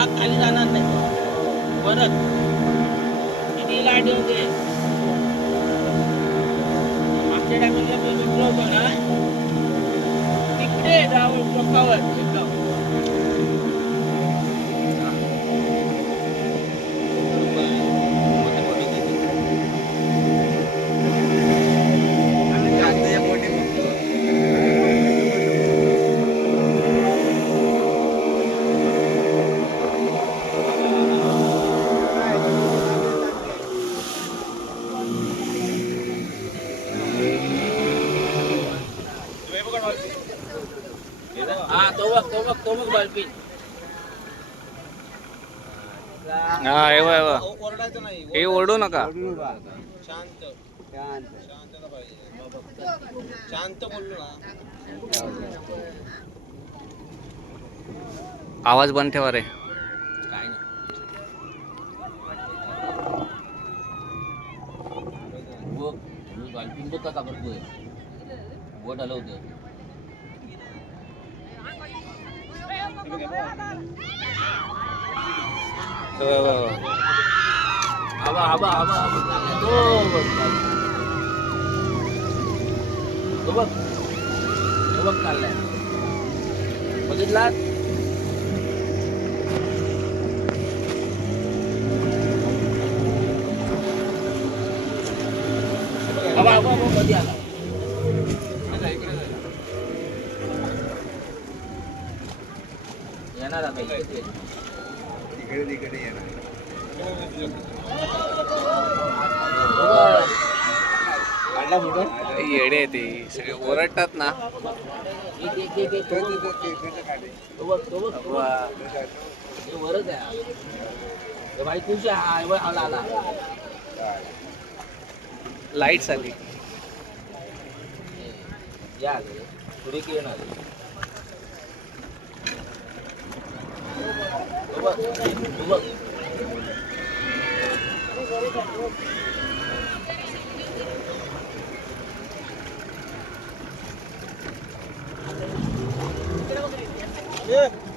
वाघ खाली जाणार नाही परत किती लाईट होते मागच्या टायमिंगला मी बसलो होतो ना तिकडे जाऊन चौकावर एकदम तो बघ बालपी हा ओरडायचं नाही हे ओरडू नका शांत शांतता पाहिजे शांत बोललो ना आवाज बंद ठेवा रे काय नाही वो बालपी बघ का करतोय बोट आलं होतं हवा हवा हवा तो बघ चाललाय बघितला हवा हवा कधी आला येणार आता तिकडे येणार येडे ते सगळे ओरडतात ना वरच आहे भाई तुझ्या आला लाईट आली या पुढे की येणार Yeah.